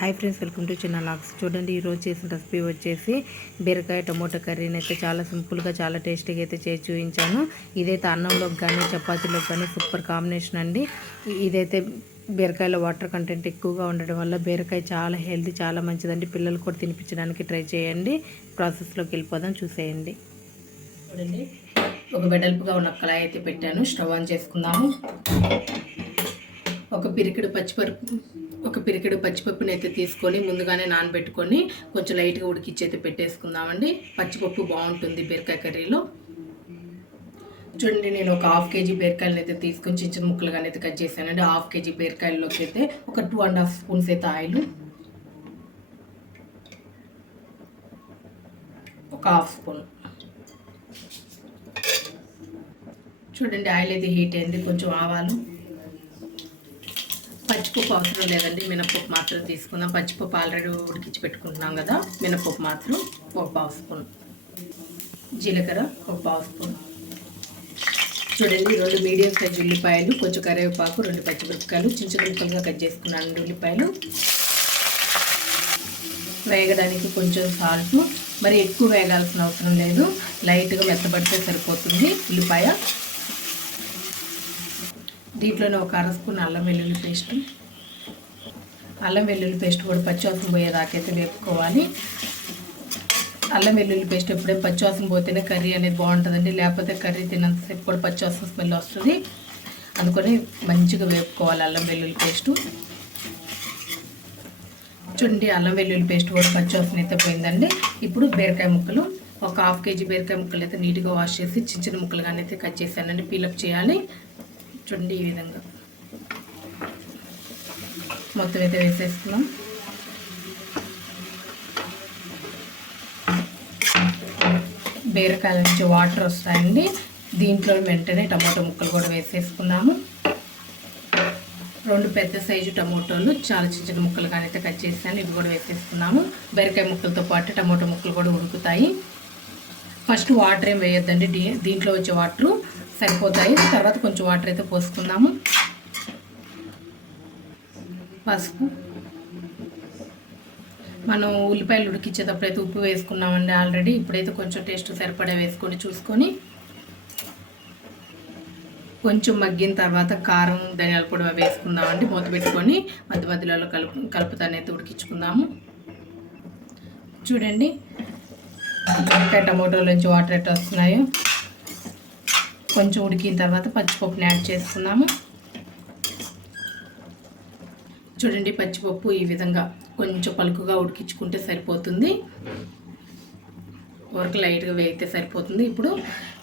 Hi friends welcome to చిన్న లాక్స్. చూడండి ఈరోజు చేసిన రెసిపీ వచ్చేసి బీరకాయ టమోటా కర్రీని అయితే చాలా సింపుల్గా చాలా టేస్టీగా అయితే చేసి చూపించాను. ఇదైతే అన్నంలోకి కానీ చపాతీలోకి కానీ సూపర్ కాంబినేషన్ అండి. ఇదైతే బీరకాయలో వాటర్ కంటెంట్ ఎక్కువగా ఉండడం వల్ల బీరకాయ చాలా హెల్తీ చాలా మంచిదండి. పిల్లలు కూడా తినిపించడానికి ట్రై చేయండి. ప్రాసెస్లోకి వెళ్ళిపోదాం చూసేయండి. చూడండి ఒక వెడల్పుగా ఉన్న కళాయి అయితే పెట్టాను. స్టవ్ ఆన్ చేసుకుందాము. ఒక పిరికిడు పచ్చిపరుపు ఒక పిరికెడు పచ్చిపప్పుని అయితే తీసుకొని ముందుగానే నానబెట్టుకొని కొంచెం లైట్గా ఉడికిచ్చి అయితే పెట్టేసుకుందామండి. పచ్చిపప్పు బాగుంటుంది బీరకాయ కర్రీలో. చూడండి నేను ఒక హాఫ్ కేజీ బీరకాయలను అయితే తీసుకొని చిన్న చిన్న ముక్కలుగానే అయితే కట్ చేశానండి. హాఫ్ కేజీ బీరకాయల్లోకి అయితే ఒక టూ అండ్ హాఫ్ స్పూన్స్ అయితే ఆయిల్. ఒక హాఫ్ స్పూన్. చూడండి ఆయిల్ అయితే హీట్ అయింది. కొంచెం ఆవాలు. పచ్చిపప్పు అవసరం లేదండి. మినపప్పు మాత్రం తీసుకుందాం. పచ్చిపప్పు ఆల్రెడీ ఉడికించి పెట్టుకుంటున్నాం కదా. మినపప్పు మాత్రం ఒక పావు స్పూన్. జీలకర్ర ఒక పావు స్పూన్. చూడండి రెండు మీడియం సైజ్ ఉల్లిపాయలు కొంచెం కరివేపాకు రెండు పచ్చిమిరపకాయలు చిన్న చిన్న ముక్కలుగా కట్ చేసుకున్నాను ఉల్లిపాయలు. వేగడానికి కొంచెం సాల్ట్ మరి ఎక్కువ వేగాల్సిన అవసరం లేదు. లైట్గా మెత్తబడితే సరిపోతుంది ఉల్లిపాయ. దీంట్లోనే ఒక అర స్పూన్ అల్లం వెల్లుల్లి పేస్ట్. అల్లం వెల్లుల్లి పేస్ట్ కూడా పచ్చివాసన పోయేదాకైతే వేపుకోవాలి. అల్లం వెల్లుల్లి పేస్ట్ ఎప్పుడే పచ్చివాసన పోతేనే కర్రీ అనేది బాగుంటుందండి. లేకపోతే కర్రీ తిన్నంతసేపు కూడా పచ్చివాసన స్మెల్ వస్తుంది. అందుకని మంచిగా వేపుకోవాలి అల్లం వెల్లుల్లి పేస్టు. చూడండి అల్లం వెల్లుల్లి పేస్ట్ కూడా పచ్చివాసన అయితే పోయిందండి. ఇప్పుడు బీరకాయ ముక్కలు. ఒక హాఫ్ కేజీ బీరకాయ ముక్కలు అయితే నీట్గా వాష్ చేసి చిన్న చిన్న ముక్కలుగానైతే అయితే కట్ చేశానండి. పీలప్ చేయాలి. చూడండి ఈ విధంగా. మొత్తం అయితే వేసేసుకున్నాం. బీరకాయల నుంచి వాటర్ వస్తాయండి. దీంట్లో వెంటనే టమాటో ముక్కలు కూడా వేసేసుకున్నాము. రెండు పెద్ద సైజు టమోటోలు చాలా చిన్న చిన్న ముక్కలు కానీ అయితే కట్ చేసాను ఇవి కూడా వేసేసుకున్నాము. బీరకాయ ముక్కలతో పాటు టమాటో ముక్కలు కూడా ఉడుకుతాయి. ఫస్ట్ వాటర్ ఏం వేయొద్దండి. దీంట్లో వచ్చే వాటరు సరిపోతాయి. తర్వాత కొంచెం వాటర్ అయితే పోసుకుందాము. పసుపు. మనం ఉల్లిపాయలు ఉడికిచ్చేటప్పుడు అయితే ఉప్పు వేసుకున్నామండి ఆల్రెడీ. ఇప్పుడైతే కొంచెం టేస్ట్ సరిపడా వేసుకొని చూసుకొని కొంచెం మగ్గిన తర్వాత కారం ధనియాల పొడి వేసుకుందామండి. మూత పెట్టుకొని మధ్య మధ్యలో కలుపు కలుపుతానైతే ఉడికించుకుందాము. చూడండి. టమోటోలోంచి వాటర్ ఎట్లా వస్తున్నాయో. కొంచెం ఉడికిన తర్వాత పచ్చిపప్పుని యాడ్ చేసుకున్నాము చూడండి పచ్చిపప్పు ఈ విధంగా కొంచెం పలుకుగా ఉడికించుకుంటే సరిపోతుంది. వరకు లైట్గా వేయితే సరిపోతుంది. ఇప్పుడు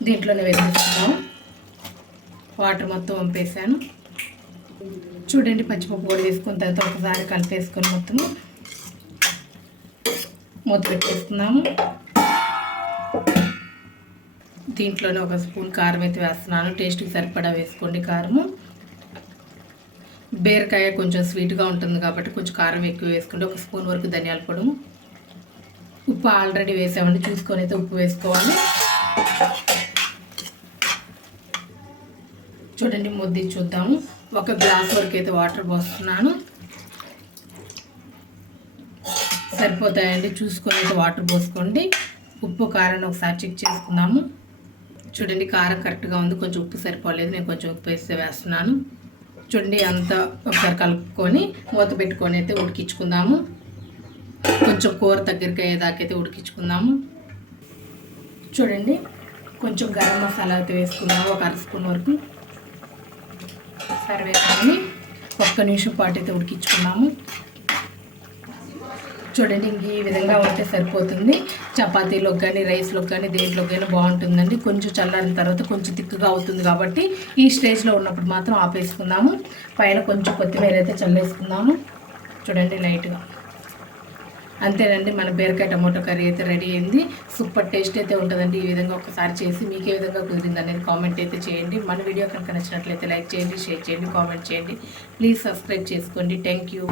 దీంట్లోనే వేసేస్తున్నాము వాటర్ మొత్తం పంపేసాను చూడండి పచ్చిపప్పు కూడా వేసుకున్న తర్వాత ఒకసారి కలిపేసుకొని మొత్తము మూత పెట్టేసుకున్నాము దీంట్లోనే ఒక స్పూన్ కారం అయితే వేస్తున్నాను. టేస్ట్కి సరిపడా వేసుకోండి కారము. బీరకాయ కొంచెం స్వీట్గా ఉంటుంది కాబట్టి కొంచెం కారం ఎక్కువ వేసుకోండి ఒక స్పూన్ వరకు ధనియాల పొడము. ఉప్పు ఆల్రెడీ వేసామండి. చూసుకొని అయితే ఉప్పు వేసుకోవాలి. చూడండి ముద్ది చూద్దాము. ఒక గ్లాస్ వరకు అయితే వాటర్ పోస్తున్నాను. సరిపోతాయండి. చూసుకొని అయితే వాటర్ పోసుకోండి. ఉప్పు కారం ఒకసారి చెక్ చేసుకుందాము. చూడండి కారం కరెక్ట్గా ఉంది. కొంచెం ఉప్పు సరిపోలేదు. నేను కొంచెం ఉప్పు వేస్తే వేస్తున్నాను. చూడండి అంతా ఒకసారి కలుపుకొని మూత పెట్టుకొని అయితే ఉడికించుకుందాము. కొంచెం కూర దగ్గరికి అయ్యేదాకైతే ఉడికించుకుందాము. చూడండి కొంచెం గరం మసాలా అయితే వేసుకుందాము ఒక అర స్పూన్ వరకు. సరే వేసుకొని ఒక్క నిమిషం పాటు అయితే ఉడికించుకున్నాము. చూడండి ఇంక ఈ విధంగా ఉంటే సరిపోతుంది. చపాతీలోకి కానీ రైస్లోకి కానీ దేంట్లోకి కానీ బాగుంటుందండి. కొంచెం చల్లారిన తర్వాత కొంచెం తిక్కుగా అవుతుంది కాబట్టి ఈ స్టేజ్లో ఉన్నప్పుడు మాత్రం ఆపేసుకుందాము. పైన కొంచెం కొత్తిమీర అయితే చల్లేసుకుందాము. చూడండి లైట్గా. అంతేనండి మన బీరకాయ టమాటో కర్రీ అయితే రెడీ అయింది. సూపర్ టేస్ట్ అయితే ఉంటుందండి ఈ విధంగా ఒకసారి చేసి మీకు ఏ విధంగా కుదిరింది అనేది కామెంట్ అయితే చేయండి. మన వీడియో కనుక నచ్చినట్లయితే లైక్ చేయండి షేర్ చేయండి కామెంట్ చేయండి. ప్లీజ్ సబ్స్క్రైబ్ చేసుకోండి. Thank you.